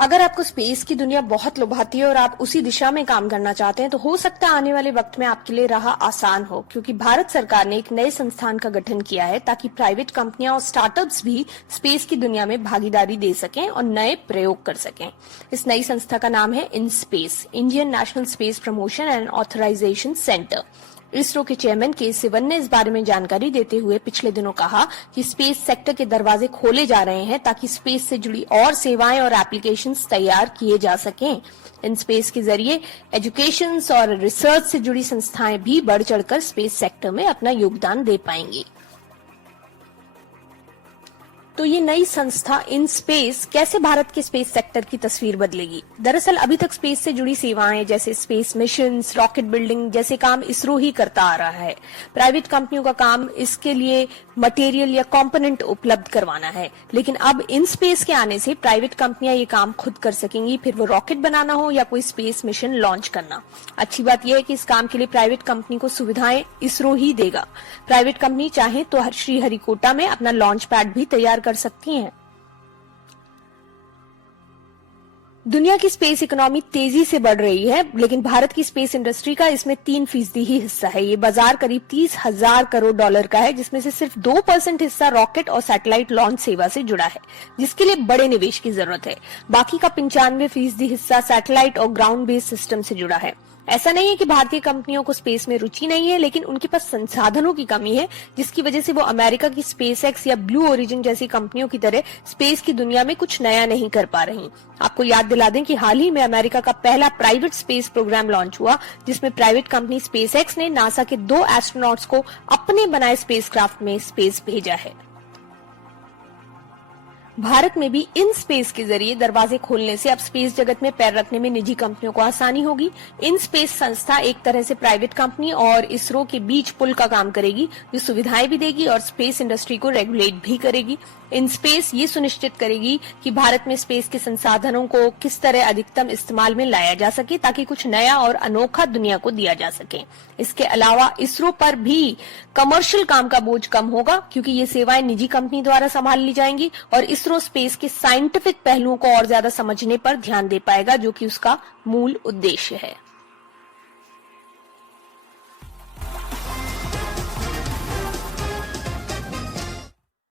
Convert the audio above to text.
अगर आपको स्पेस की दुनिया बहुत लुभाती है और आप उसी दिशा में काम करना चाहते हैं तो हो सकता है आने वाले वक्त में आपके लिए राह आसान हो, क्योंकि भारत सरकार ने एक नए संस्थान का गठन किया है ताकि प्राइवेट कंपनियां और स्टार्टअप्स भी स्पेस की दुनिया में भागीदारी दे सकें और नए प्रयोग कर सकें। इस नई संस्था का नाम है INSPACe, Indian National Space Promotion and Authorization Centre. ISRO के चेयरमैन के सिवन ने इस बारे में जानकारी देते हुए पिछले दिनों कहा कि स्पेस सेक्टर के दरवाजे खोले जा रहे हैं ताकि स्पेस से जुड़ी और सेवाएं और एप्लीकेशंस तैयार किए जा सकें। इन स्पेस के जरिए एजुकेशन और रिसर्च से जुड़ी संस्थाएं भी बढ़ चढ़कर स्पेस सेक्टर में अपना योगदान दे पाएंगी। तो ये नई संस्था इन स्पेस कैसे भारत के स्पेस सेक्टर की तस्वीर बदलेगी? दरअसल अभी तक स्पेस से जुड़ी सेवाएं जैसे स्पेस मिशंस, रॉकेट बिल्डिंग जैसे काम इसरो ही करता आ रहा है। प्राइवेट कंपनियों का काम इसके लिए मटेरियल या कंपोनेंट उपलब्ध करवाना है, लेकिन अब इन स्पेस के आने से प्राइवेट कंपनियां ये काम खुद कर सकेंगी, फिर वो रॉकेट बनाना हो या कोई स्पेस मिशन लॉन्च करना। अच्छी बात यह है कि इस काम के लिए प्राइवेट कंपनी को सुविधाएं इसरो ही देगा। प्राइवेट कंपनी चाहे तो श्रीहरिकोटा में अपना लॉन्च पैड भी तैयार कर सकती हैं। दुनिया की स्पेस इकोनॉमी तेजी से बढ़ रही है, लेकिन भारत की स्पेस इंडस्ट्री का इसमें 3% ही हिस्सा है। ये बाजार करीब 30,000 करोड़ डॉलर का है, जिसमें से सिर्फ 2% हिस्सा रॉकेट और सैटेलाइट लॉन्च सेवा से जुड़ा है, जिसके लिए बड़े निवेश की जरूरत है। बाकी का 95% हिस्सा सैटेलाइट और ग्राउंड बेस्ड सिस्टम से जुड़ा है। ऐसा नहीं है कि भारतीय कंपनियों को स्पेस में रुचि नहीं है, लेकिन उनके पास संसाधनों की कमी है, जिसकी वजह से वो अमेरिका की स्पेसएक्स या ब्लू ओरिजिन जैसी कंपनियों की तरह स्पेस की दुनिया में कुछ नया नहीं कर पा रही। आपको याद दिला दें कि हाल ही में अमेरिका का पहला प्राइवेट स्पेस प्रोग्राम लॉन्च हुआ, जिसमें प्राइवेट कंपनी स्पेसएक्स ने नासा के 2 एस्ट्रोनॉट्स को अपने बनाए स्पेसक्राफ्ट में स्पेस भेजा है। भारत में भी इन स्पेस के जरिए दरवाजे खोलने से अब स्पेस जगत में पैर रखने में निजी कंपनियों को आसानी होगी। इन स्पेस संस्था एक तरह से प्राइवेट कंपनी और इसरो के बीच पुल का काम करेगी, जो सुविधाएं भी देगी और स्पेस इंडस्ट्री को रेगुलेट भी करेगी। इन स्पेस ये सुनिश्चित करेगी कि भारत में स्पेस के संसाधनों को किस तरह अधिकतम इस्तेमाल में लाया जा सके, ताकि कुछ नया और अनोखा दुनिया को दिया जा सके। इसके अलावा इसरो पर भी कमर्शियल काम का बोझ कम होगा, क्योंकि ये सेवाएं निजी कंपनी द्वारा संभाल ली जाएंगी और इसरो स्पेस के साइंटिफिक पहलुओं को और ज्यादा समझने पर ध्यान दे पाएगा, जो कि उसका मूल उद्देश्य है।